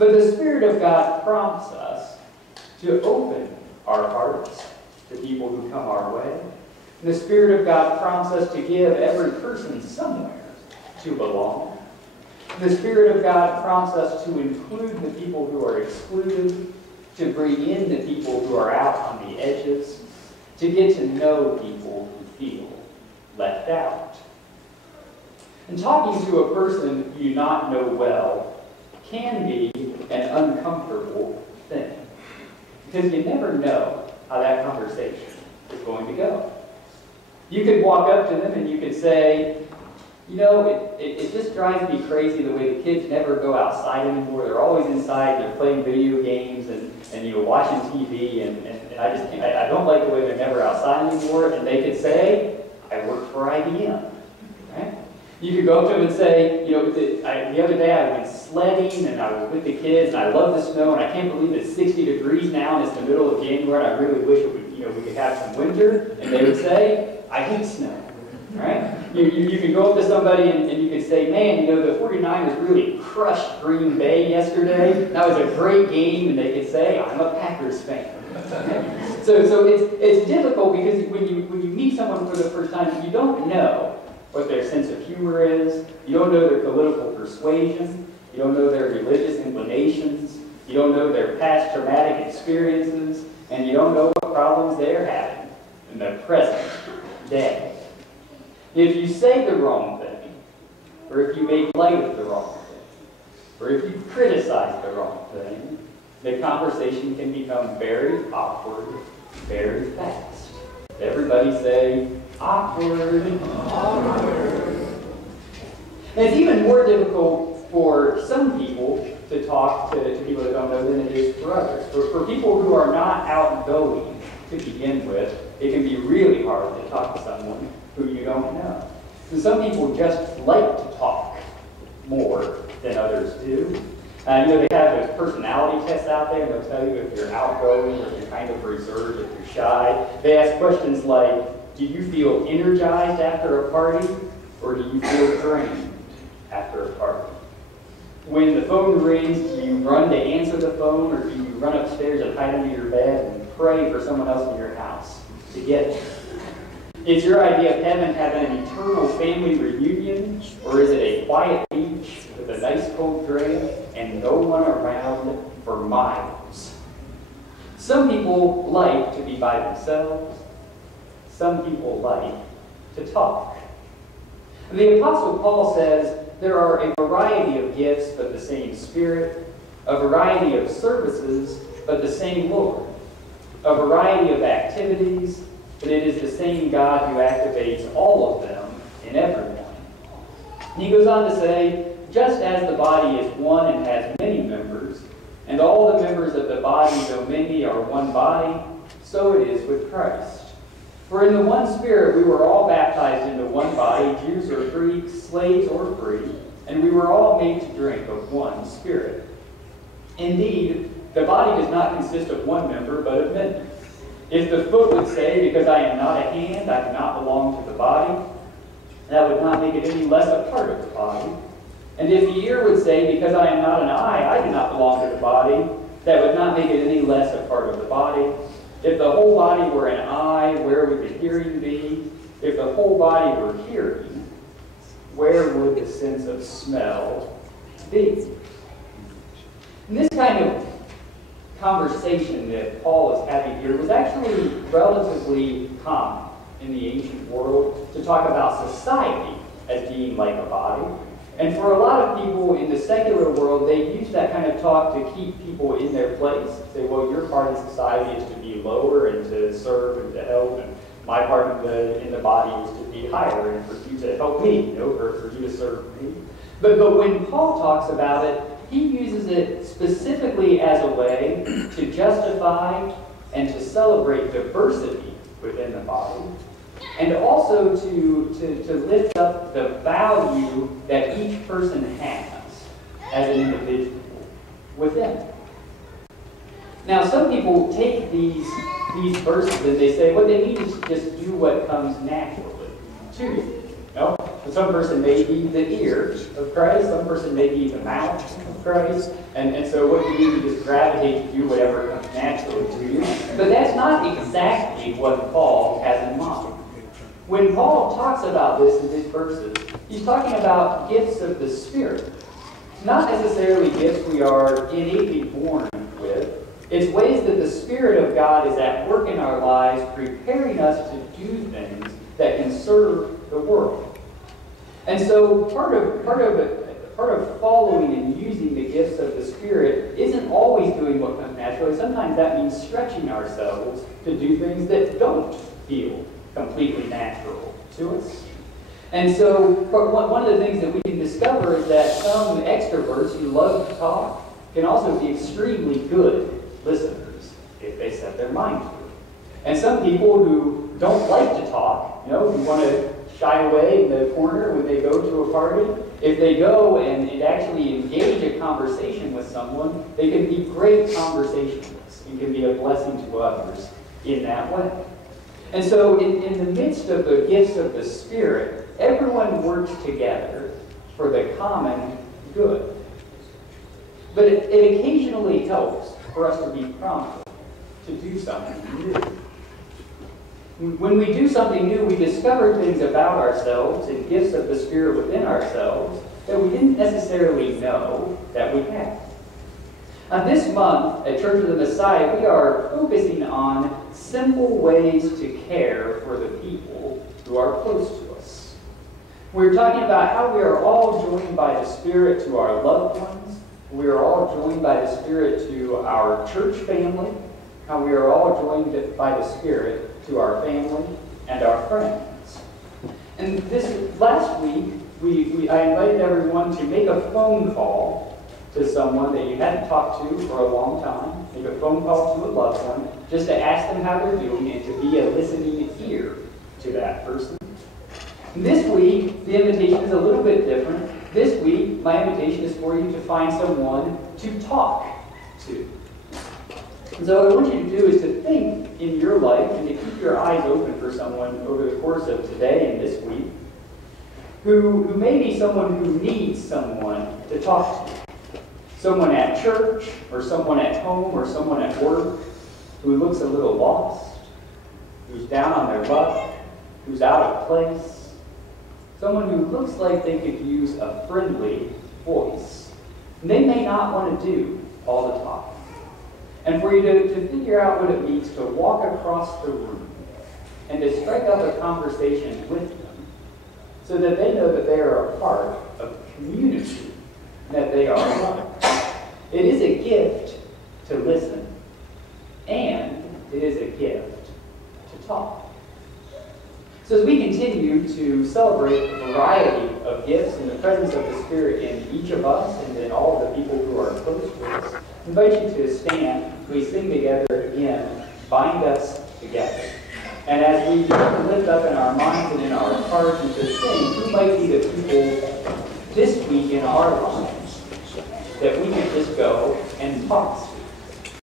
But the Spirit of God prompts us to open our hearts to people who come our way. And the Spirit of God prompts us to give every person somewhere to belong. And the Spirit of God prompts us to include the people who are excluded, to bring in the people who are out on the edges, to get to know people who feel left out. And talking to a person you not know well can be an uncomfortable thing, because you never know how that conversation is going to go. You could walk up to them and you could say, you know, it just drives me crazy the way the kids never go outside anymore. They're always inside, they're playing video games and you know, watching TV, and I don't like the way they're never outside anymore. And they could say, I work for IBM. Right? You could go up to them and say, you know, the other day I went sledding and I was with the kids and I love the snow and I can't believe it's 60 degrees now and it's the middle of January and I really wish it would, you know, we could have some winter. And they would say, I hate snow. Right? You could go up to somebody and you could say, man, you know, the 49ers really crushed Green Bay yesterday. That was a great game. And they could say, I'm a Packers fan. Okay? So it's difficult because when you meet someone for the first time, you don't know what their sense of humor is. You don't know their political persuasion. You don't know their religious inclinations. You don't know their past traumatic experiences. And you don't know what problems they're having in the present day. If you say the wrong thing, or if you make light of the wrong thing, or if you criticize the wrong thing, the conversation can become very awkward very fast. Everybody say, awkward. Awkward. And it's even more difficult for some people to talk to people that don't know than it is for others. For people who are not outgoing to begin with, it can be really hard to talk to someone who you don't know. And some people just like to talk more than others do. You know, they have those personality tests out there, and they'll tell you if you're outgoing or if you're kind of reserved, if you're shy. They ask questions like, do you feel energized after a party, or do you feel drained after a party? When the phone rings, do you run to answer the phone, or do you run upstairs and hide under your bed and pray for someone else in your house to get there? Is your idea of heaven having an eternal family reunion, or is it a quiet beach with a nice cold drink and no one around for miles? Some people like to be by themselves. Some people like to talk. The Apostle Paul says there are a variety of gifts but the same Spirit, a variety of services but the same Lord, a variety of activities, but it is the same God who activates all of them in everyone. And he goes on to say, just as the body is one and has many members, and all the members of the body, though many, are one body, so it is with Christ. For in the one Spirit we were all baptized into one body, Jews or Greeks, slaves or free, and we were all made to drink of one Spirit. Indeed, the body does not consist of one member, but of many. If the foot would say, because I am not a hand, I do not belong to the body, that would not make it any less a part of the body. And if the ear would say, because I am not an eye, I do not belong to the body, that would not make it any less a part of the body. If the whole body were an eye, where would the hearing be? If the whole body were hearing, where would the sense of smell be? And this kind of conversation that Paul is having here was actually relatively common in the ancient world, to talk about society as being like a body. And for a lot of people in the secular world, they use that kind of talk to keep people in their place. Say, well, your part in society is to be lower and to serve and to help, and my part in the body is to be higher and for you to help me, you know, for you to serve me. But when Paul talks about it, he uses it specifically as a way to justify and to celebrate diversity within the body, and also to lift up the value that each person has as an individual within. Now, some people take these verses and they say what they need is just do what comes naturally to you. No? Some person may be the ear of Christ, some person may be the mouth Christ. And so what you do is just gravitate to do whatever comes naturally to you. But that's not exactly what Paul has in mind. When Paul talks about this in these verses, he's talking about gifts of the Spirit. Not necessarily gifts we are innately born with. It's ways that the Spirit of God is at work in our lives, preparing us to do things that can serve the world. And so part of following and using the gifts of the Spirit isn't always doing what comes naturally. Sometimes that means stretching ourselves to do things that don't feel completely natural to us. And so one of the things that we can discover is that some extroverts who love to talk can also be extremely good listeners if they set their mind to it. And some people who don't like to talk, who want to shy away in the corner when they go to a party, if they go and actually engage a conversation with someone, they can be great conversationalists and can be a blessing to others in that way. And so in the midst of the gifts of the Spirit, everyone works together for the common good. But it occasionally helps for us to be prompted to do something new. When we do something new, we discover things about ourselves and gifts of the Spirit within ourselves that we didn't necessarily know that we had. This month at Church of the Messiah, we are focusing on simple ways to care for the people who are close to us. We're talking about how we are all joined by the Spirit to our loved ones. We are all joined by the Spirit to our church family. How we are all joined by the Spirit to our family and our friends. And this last week, I invited everyone to make a phone call to someone that you hadn't talked to for a long time. Make a phone call to a loved one, just to ask them how they're doing and to be a listening ear to that person. And this week, the invitation is a little bit different. This week, my invitation is for you to find someone to talk to. And so what I want you to do is to think in your life and to keep your eyes open for someone over the course of today and this week who may be someone who needs someone to talk to. Someone at church, or someone at home, or someone at work who looks a little lost, who's down on their luck, who's out of place. Someone who looks like they could use a friendly voice. And they may not want to do all the talking. And for you to figure out what it means to walk across the room and to strike up a conversation with them so that they know that they are a part of community and that they are loved. It is a gift to listen, and it is a gift to talk. So as we continue to celebrate a variety of gifts in the presence of the Spirit in each of us and in all of the people who are close to us, I invite you to stand. We sing together again, Bind Us Together. And as we lift up in our minds and in our hearts and to sing, who might be the people this week in our lives that we can just go and talk to?